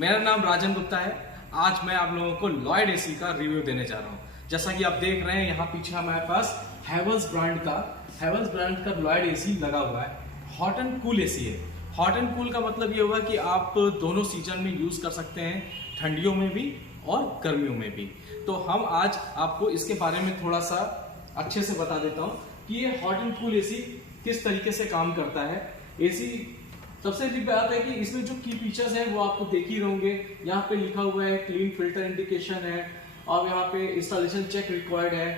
मेरा नाम राजन गुप्ता है। आज मैं आप लोगों को लॉयड एसी का रिव्यू देने जा रहा हूँ। जैसा कि आप देख रहे हैं यहाँ पीछे हमारे पास हैवेल्स ब्रांड का लॉयड एसी लगा हुआ है। हॉट एंड कूल एसी है। हॉट एंड कूल का मतलब ये होगा कि आप दोनों सीजन में यूज कर सकते हैं, ठंडियों में भी और गर्मियों में भी। तो हम आज आपको इसके बारे में थोड़ा सा अच्छे से बता देता हूँ कि ये हॉट एंड कूल एसी किस तरीके से काम करता है। एसी सबसे बड़ी बात है कि इसमें जो की फीचर्स हैं वो आपको देख ही रहोगे। यहाँ पे लिखा हुआ है क्लीन फिल्टर इंडिकेशन है, और यहाँ पे इंस्टॉलेशन चेक रिक्वायर्ड है,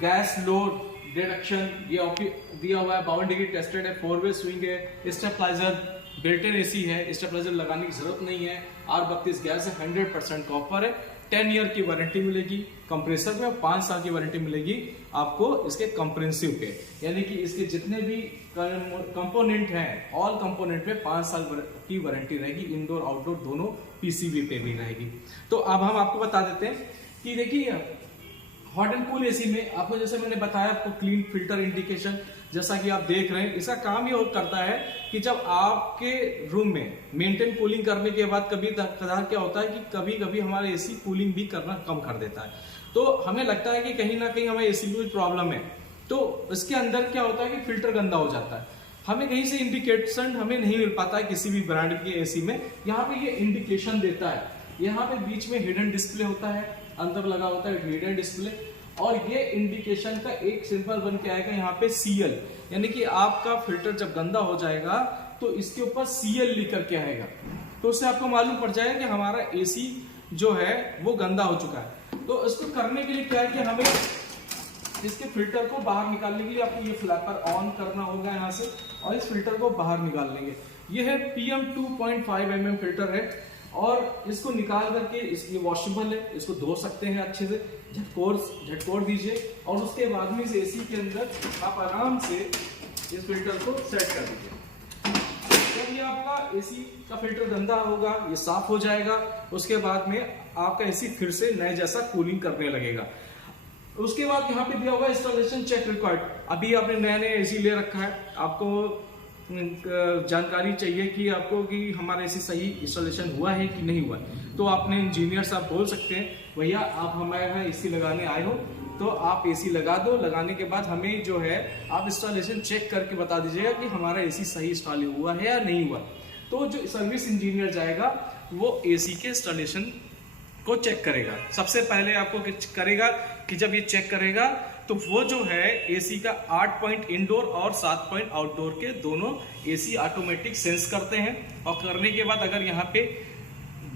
गैस लोड डिडक्शन ये दिया हुआ है, 52 डिग्री टेस्टेड है, 4-वे स्विंग है, स्टेबलाइजर बिल्ट इन एसी है, स्टेबलाइजर लगाने की जरूरत नहीं है, R32 गैस है, 100% कॉपर है, 10 ईयर की वारंटी मिलेगी कंप्रेसर में, और 5 साल की वारंटी मिलेगी आपको इसके कंप्रेंसिव पे, यानी कि इसके जितने भी कंपोनेंट हैं ऑल कंपोनेंट पे 5 साल की वारंटी रहेगी। इंडोर आउटडोर दोनों पीसीबी पे भी रहेगी। तो अब हम आपको बता देते हैं कि देखिए हॉट एंड कूल एसी में आपको जैसे मैंने बताया आपको क्लीन फिल्टर इंडिकेशन, जैसा कि आप देख रहे हैं इसका काम ये करता है कि जब आपके रूम में मेंटेन कूलिंग करने के बाद कभी कदार क्या होता है कि कभी कभी हमारा एसी कूलिंग भी करना कम कर देता है। तो हमें लगता है कि कहीं ना कहीं हमें एसी में कुछ प्रॉब्लम है, तो इसके अंदर क्या होता है कि फिल्टर गंदा हो जाता है। हमें कहीं से इंडिकेशन हमें नहीं मिल पाता है किसी भी ब्रांड के एसी में। यहाँ पे ये इंडिकेशन देता है, यहाँ पे बीच में हिडन डिस्प्ले होता है, अंदर लगा होता है हिडन डिस्प्ले, और ये इंडिकेशन का एक सिंपल बन के आएगा यहाँ पे CL, यानी कि आपका फिल्टर जब गंदा हो जाएगा तो इसके ऊपर CL लिख करके आएगा। तो उससे आपको मालूम पड़ जाएगा कि हमारा एसी जो है वो गंदा हो चुका है। तो इसको करने के लिए क्या है कि हमें इसके फिल्टर को बाहर निकालने के लिए आपको ये फ्लैपर ऑन करना होगा यहाँ से, और इस फिल्टर को बाहर निकाल लेंगे। ये है PM 2.5 mm फिल्टर है, और इसको निकाल करके ये वॉशेबल है, इसको धो सकते हैं अच्छे से, झटकोर दीजिए, और उसके बाद में इस एसी के अंदर आप आराम से इस फिल्टर को सेट कर दीजिए। जब ये आपका एसी का फिल्टर गंदा होगा, ये साफ हो जाएगा, उसके बाद में आपका एसी फिर से नए जैसा कूलिंग करने लगेगा। उसके बाद यहाँ पे दिया होगा इंस्टॉलेशन चेक रिक्वायर्ड। अभी आपने नया एसी ले रखा है, आपको जानकारी चाहिए कि आपको कि हमारा एसी सही इंस्टॉलेशन हुआ है कि नहीं हुआ है, तो आपने इंजीनियर साहब बोल सकते हैं भैया आप हमारे यहाँ एसी लगाने आए हो तो आप एसी लगा दो। लगाने के बाद हमें जो है आप इंस्टॉलेशन चेक करके बता दीजिएगा कि हमारा एसी सही इंस्टॉल हुआ है या नहीं हुआ। तो जो सर्विस इंजीनियर जाएगा वो एसी के इंस्टॉलेशन को चेक करेगा। सबसे पहले आपको करेगा कि जब ये चेक करेगा तो वो जो है एसी का 8 पॉइंट इंडोर और 7 पॉइंट आउटडोर के दोनों एसी ऑटोमेटिक सेंस करते हैं, और करने के बाद अगर यहाँ पे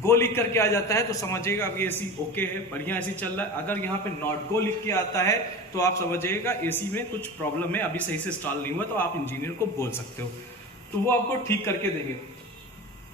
गो लिख करके आ जाता है तो समझिएगा अब ये एसी ओके है, बढ़िया एसी चल रहा है। अगर यहाँ पे नॉट गो लिख के आता है तो आप समझिएगा एसी में कुछ प्रॉब्लम है, अभी सही से इंस्टॉल नहीं हुआ, तो आप इंजीनियर को बोल सकते हो, तो वो आपको ठीक करके देंगे।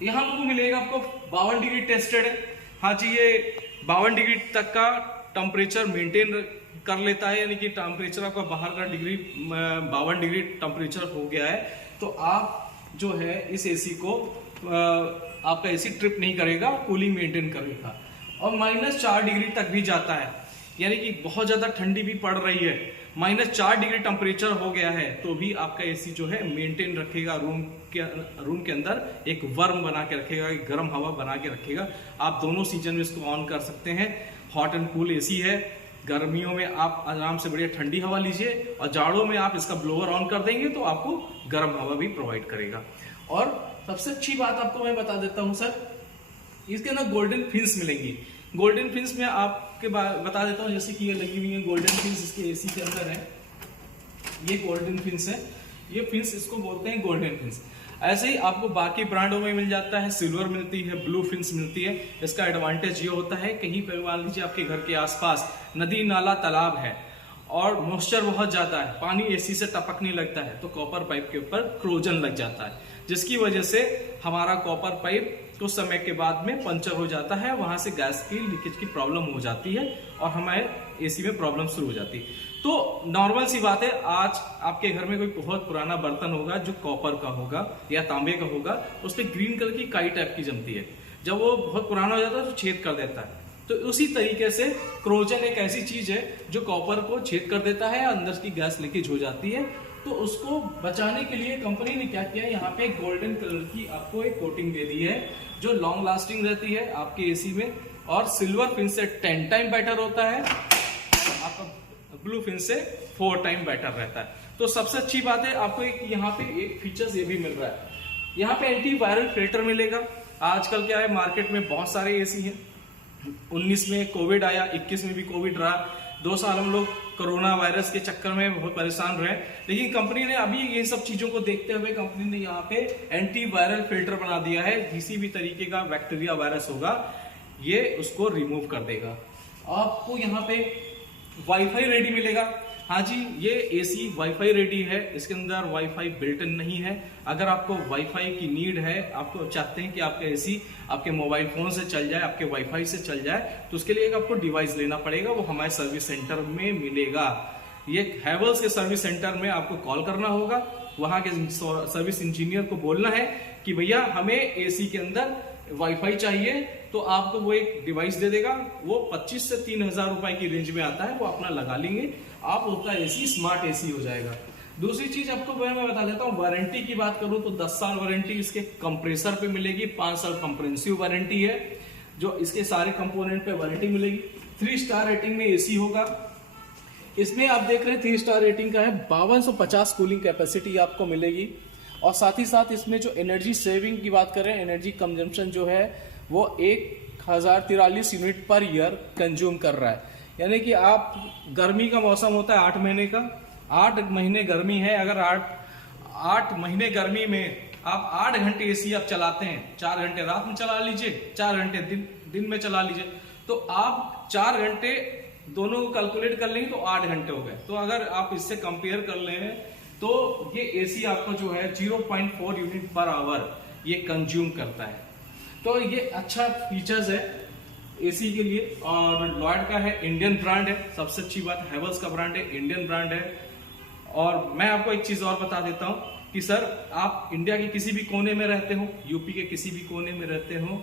यहाँ आपको मिलेगा आपको 52 डिग्री टेस्टेड है। हाँ जी, ये 52 डिग्री तक का टेम्परेचर मेंटेन कर लेता है, यानी कि टेम्परेचर आपका बाहर का 52 डिग्री टेम्परेचर हो गया है तो आप जो है इस एसी को आपका एसी ट्रिप नहीं करेगा, कूलिंग मेंटेन करेगा। और -4 डिग्री तक भी जाता है, यानी कि बहुत ज्यादा ठंडी भी पड़ रही है, -4 डिग्री टेम्परेचर हो गया है तो भी आपका एसी जो है मेंटेन रखेगा, रूम के अंदर एक वर्म बना के रखेगा, एक गर्म हवा बना के रखेगा। आप दोनों सीजन में इसको ऑन कर सकते हैं। हॉट एंड कूल एसी है, गर्मियों में आप आराम से बढ़िया ठंडी हवा लीजिए, और जाड़ों में आप इसका ब्लोअर ऑन कर देंगे तो आपको गर्म हवा भी प्रोवाइड करेगा। और सबसे अच्छी बात आपको मैं बता देता हूं सर, इसके ना गोल्डन फिन्स मिलेंगी। गोल्डन फिन्स में आपके बता देता हूं, जैसे कि ये लगी हुई है गोल्डन फिन्स इसके एसी के अंदर है, ये गोल्डन फिन्स है, ये फिन्स इसको बोलते हैं गोल्डन फिन्स। ऐसे ही आपको बाकी ब्रांडों में मिल जाता है, सिल्वर मिलती है, ब्लू फिन्स मिलती है। इसका एडवांटेज ये होता है कहीं पर मान लीजिए आपके घर के आसपास नदी नाला तालाब है और मॉइस्चर बहुत ज्यादा है, पानी एसी से टपकने लगता है, तो कॉपर पाइप के ऊपर क्रोजन लग जाता है, जिसकी वजह से हमारा कॉपर पाइप कुछ समय के बाद में पंचर हो जाता है, वहां से गैस की लीकेज की प्रॉब्लम हो जाती है और हमारे एसी में प्रॉब्लम शुरू हो जाती है। तो नॉर्मल सी बात है, आज आपके घर में कोई बहुत पुराना बर्तन होगा जो कॉपर का होगा या तांबे का होगा, उस पर ग्रीन कलर की काई टाइप की जमती है, जब वो बहुत पुराना हो जाता है तो छेद कर देता है। तो उसी तरीके से क्रोजन एक ऐसी चीज है जो कॉपर को छेद कर देता है, अंदर की गैस लीकेज हो जाती है तो उसको बचाने के लिए कंपनी ने क्या किया, यहाँ पे गोल्डन कलर की आपको एक कोटिंग दे दी है जो लॉन्ग लास्टिंग रहती है आपके एसी में, और सिल्वर फिन से 10 टाइम बेटर होता है, आपका ब्लू फिन से 4 टाइम बेटर रहता है। तो सबसे अच्छी बात है, आपको एक यहाँ पे एक फीचर्स ये भी मिल रहा है, यहाँ पे एंटी वायरल फिल्टर मिलेगा। आजकल क्या है, मार्केट में बहुत सारे एसी हैं। 19 में कोविड आया, 21 में भी कोविड रहा, 2 साल हम लोग कोरोना वायरस के चक्कर में बहुत परेशान रहे, लेकिन कंपनी ने अभी ये सब चीजों को देखते हुए कंपनी ने यहाँ पे एंटी वायरल फिल्टर बना दिया है। किसी भी तरीके का बैक्टीरिया वायरस होगा ये उसको रिमूव कर देगा। आपको यहाँ पे वाईफाई रेडी मिलेगा। हाँ जी, ये एसी वाईफाई रेडी है, इसके अंदर वाईफाई बिल्ट इन नहीं है। अगर आपको वाईफाई की नीड है, आपको चाहते हैं कि आपका एसी आपके मोबाइल फोन से चल जाए, आपके वाईफाई से चल जाए, तो उसके लिए एक आपको डिवाइस लेना पड़ेगा, वो हमारे सर्विस सेंटर में मिलेगा। ये हैवेल्स के सर्विस सेंटर में आपको कॉल करना होगा, वहां के सर्विस इंजीनियर को बोलना है कि भैया हमें एसी के अंदर वाईफाई चाहिए, तो आपको वो एक डिवाइस दे देगा। वो 25 से 3,000 रुपए की रेंज में आता है, वो अपना लगा लेंगे, आप उसका एसी स्मार्ट एसी हो जाएगा। दूसरी चीज आपको मैं बता देता हूँ, वारंटी की बात करूं तो 10 साल वारंटी इसके कंप्रेसर पे मिलेगी, 5 साल कंप्रेहेंसिव वारंटी है, जो इसके सारे कंपोनेंट पे वारंटी मिलेगी। 3 स्टार रेटिंग में एसी होगा। इसमें आप देख रहे हैं 3 स्टार रेटिंग का है, 5250 कूलिंग कैपेसिटी आपको मिलेगी, और साथ ही साथ इसमें जो एनर्जी सेविंग की बात करें, एनर्जी कंजम्पशन जो है वो 1043 यूनिट पर ईयर कंज्यूम कर रहा है। यानी कि आप गर्मी का मौसम होता है 8 महीने का, 8 महीने गर्मी है, अगर 8 महीने गर्मी में आप 8 घंटे एसी आप चलाते हैं, 4 घंटे रात में चला लीजिए, 4 घंटे दिन में चला लीजिए, तो आप 4 घंटे दोनों को कैलकुलेट कर लेंगे तो 8 घंटे हो गए। तो अगर आप इससे कंपेयर कर लें तो ये एसी आपको जो है 0.4 यूनिट पर आवर ये कंज्यूम करता है। तो ये अच्छा फीचर्स है एसी के लिए, और लॉयड का है, इंडियन ब्रांड है, सबसे अच्छी बात हैवेल्स का ब्रांड है, इंडियन ब्रांड है। और मैं आपको एक चीज और बता देता हूं कि सर आप इंडिया के किसी भी कोने में रहते हो, यूपी के किसी भी कोने में रहते हो,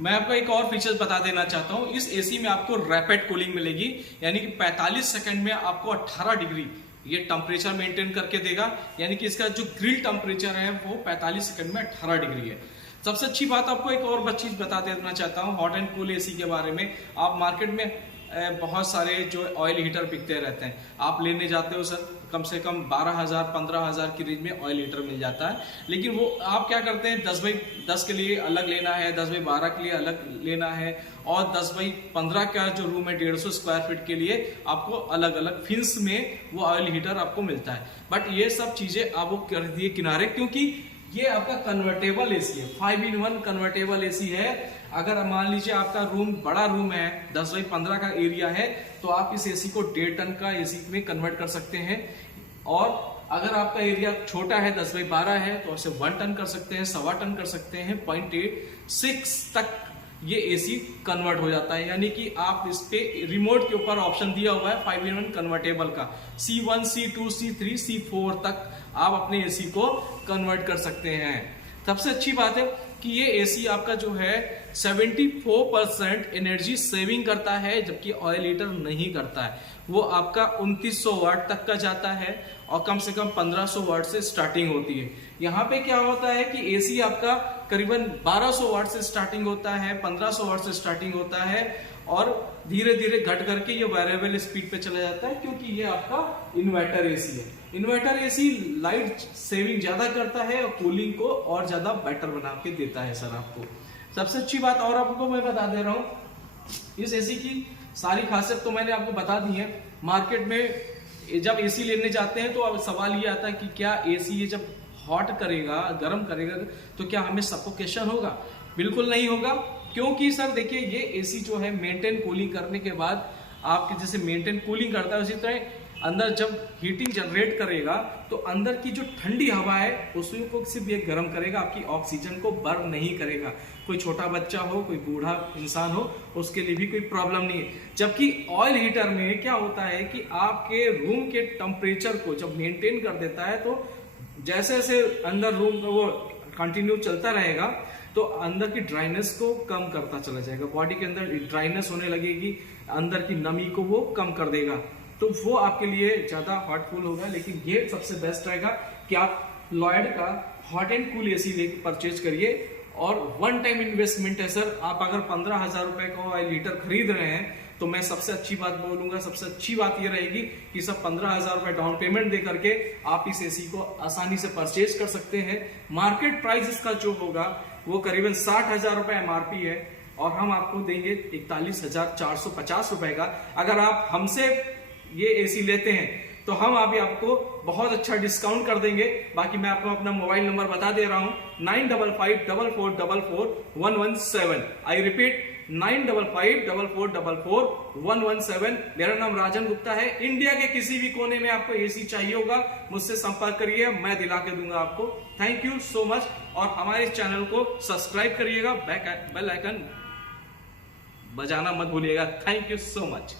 मैं आपको एक और फीचर बता देना चाहता हूं, इस एसी में आपको रैपिड कूलिंग मिलेगी, यानी कि 45 सेकंड में आपको 18 डिग्री ये टेम्परेचर मेंटेन करके देगा। यानी कि इसका जो ग्रिल टेम्परेचर है वो 45 सेकंड में 18 डिग्री है। सबसे अच्छी बात आपको एक और चीज बता देना चाहता हूँ हॉट एंड कूल एसी के बारे में। आप मार्केट में बहुत सारे जो ऑयल हीटर बिकते रहते हैं, आप लेने जाते हो सर कम से कम 12,000 15,000 की रेंज में ऑयल हीटर मिल जाता है, लेकिन वो आप क्या करते हैं 10x10 के लिए अलग लेना है, 10x12 के लिए अलग लेना है, और 10x15 का जो रूम है 150 स्क्वायर फीट के लिए आपको अलग अलग फिन्स में वो ऑयल हीटर आपको मिलता है। बट ये सब चीजें आप वो कर दिए किनारे, क्योंकि ये आपका कन्वर्टेबल एसी है, 5-in-1 कन्वर्टेबल एसी है। अगर मान लीजिए आपका रूम बड़ा रूम है, 10x15 का एरिया है, तो आप इस एसी को 1.5 टन का एसी में कन्वर्ट कर सकते हैं, और अगर आपका एरिया छोटा है 10x12 है तो उसे 1 टन कर सकते हैं, 1.25 टन कर सकते हैं, 0.86 तक ये एसी कन्वर्ट हो जाता है। यानी कि आप इस पे रिमोट के ऊपर ऑप्शन दिया हुआ है 5-in-1 कन्वर्टेबल का, C1 C2 C3 C4 तक आप अपने एसी को कन्वर्ट कर सकते हैं। सबसे अच्छी बात है कि ये एसी आपका जो है 74% एनर्जी सेविंग करता है, जबकि ऑयल हीटर नहीं करता है। वो आपका 2900 वाट तक का जाता है, और कम से कम 1500 वाट से स्टार्टिंग होती है। यहाँ पे क्या होता है कि एसी आपका करीबन 1200 वाट से स्टार्टिंग होता है, 1500 वाट से स्टार्टिंग होता है, और धीरे धीरे घट करके ये वेरिएबल स्पीड पे चला जाता है, क्योंकि ये आपका इन्वर्टर एसी है। इन्वर्टर एसी लाइट सेविंग ज्यादा करता है और कूलिंग को और ज्यादा बेटर बना के देता है सर आपको। सबसे अच्छी बात और आपको मैं बता दे रहा हूँ, इस एसी की सारी खासियत तो मैंने आपको बता दी है। मार्केट में जब एसी लेने जाते हैं तो अब सवाल ये आता है कि क्या एसी ये जब हॉट करेगा, गर्म करेगा, तो क्या हमें सफोकेशन होगा? बिल्कुल नहीं होगा, क्योंकि सर देखिए ये एसी जो है मेंटेन कूलिंग करने के बाद आपके जैसे मेंटेन कूलिंग करता है, उसी तरह अंदर जब हीटिंग जनरेट करेगा तो अंदर की जो ठंडी हवा है उसको सिर्फ ये गर्म करेगा, आपकी ऑक्सीजन को बर्न नहीं करेगा। कोई छोटा बच्चा हो, कोई बूढ़ा इंसान हो, उसके लिए भी कोई प्रॉब्लम नहीं है। जबकि ऑयल हीटर में क्या होता है कि आपके रूम के टेम्परेचर को जब मेंटेन कर देता है, तो जैसे जैसे अंदर रूम का वो कंटिन्यू चलता रहेगा तो अंदर की ड्राइनेस को कम करता चला जाएगा, बॉडी के अंदर ड्राइनेस होने लगेगी, अंदर की नमी को वो कम कर देगा। तो वो आपके लिए ज्यादा हार्टफुल होगा। लेकिन ये सबसे बेस्ट रहेगा कि आप लॉयड का हॉट एंड कूल एसी लेके परचेज करिए, और वन टाइम इन्वेस्टमेंट है सर। आप अगर 15,000 रुपए का लीटर खरीद रहे हैं तो मैं सबसे अच्छी बात बोलूंगा, सबसे अच्छी बात ये रहेगी कि सब 15,000 रुपए डाउन पेमेंट दे करके आप इस एसी को आसानी से परचेज कर सकते हैं। मार्केट प्राइस इसका जो होगा वो करीबन 60,000 रुपए एमआरपी है, और हम आपको देंगे 41,450 रुपए का। अगर आप हमसे ये एसी लेते हैं तो हम अभी आपको बहुत अच्छा डिस्काउंट कर देंगे। बाकी मैं आपको अपना मोबाइल नंबर बता दे रहा हूं, 9554444117। I repeat, 9554444117। मेरा नाम राजन गुप्ता है। इंडिया के किसी भी कोने में आपको एसी चाहिए होगा, मुझसे संपर्क करिए, मैं दिला के दूंगा आपको। थैंक यू सो मच, और हमारे इस चैनल को सब्सक्राइब करिएगा, बेल आइकन बजाना मत भूलिएगा। Thank you so much.